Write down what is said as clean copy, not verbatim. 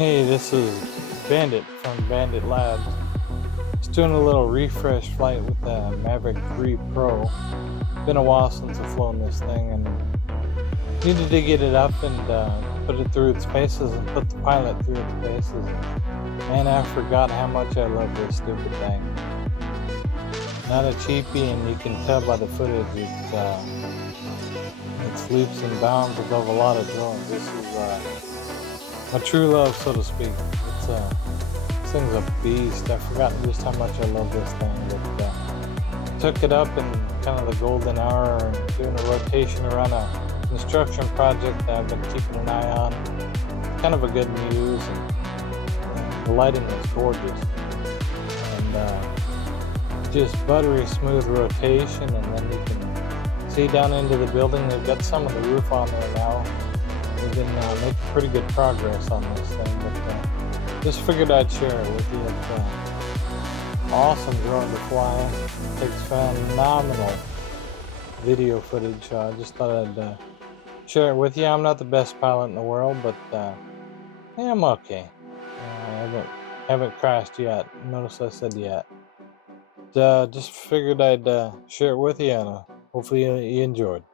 Hey, this is Bandit from Bandit Labs. Just doing a little refresh flight with the Mavic 3 Pro. Been a while since I've flown this thing and needed to get it up and put it through its paces and put the pilot through its paces. Man, I forgot how much I love this stupid thing. Not a cheapie, and you can tell by the footage it's leaps and bounds above a lot of drones. This is my true love, so to speak. This thing's a beast. I've forgotten just how much I love this thing. But took it up in kind of the golden hour and doing a rotation around a construction project that I've been keeping an eye on. It's kind of a good news, and the lighting is gorgeous. And just buttery smooth rotation, and then you can see down into the building. They've got some of the roof on there now. We've been making pretty good progress on this thing, but just figured I'd share it with you. It's awesome drone to fly. It takes phenomenal video footage. So I just thought I'd share it with you. I'm not the best pilot in the world, but yeah, I'm okay. I haven't crashed yet. Notice I said yet. Just figured I'd share it with you, and hopefully you enjoyed.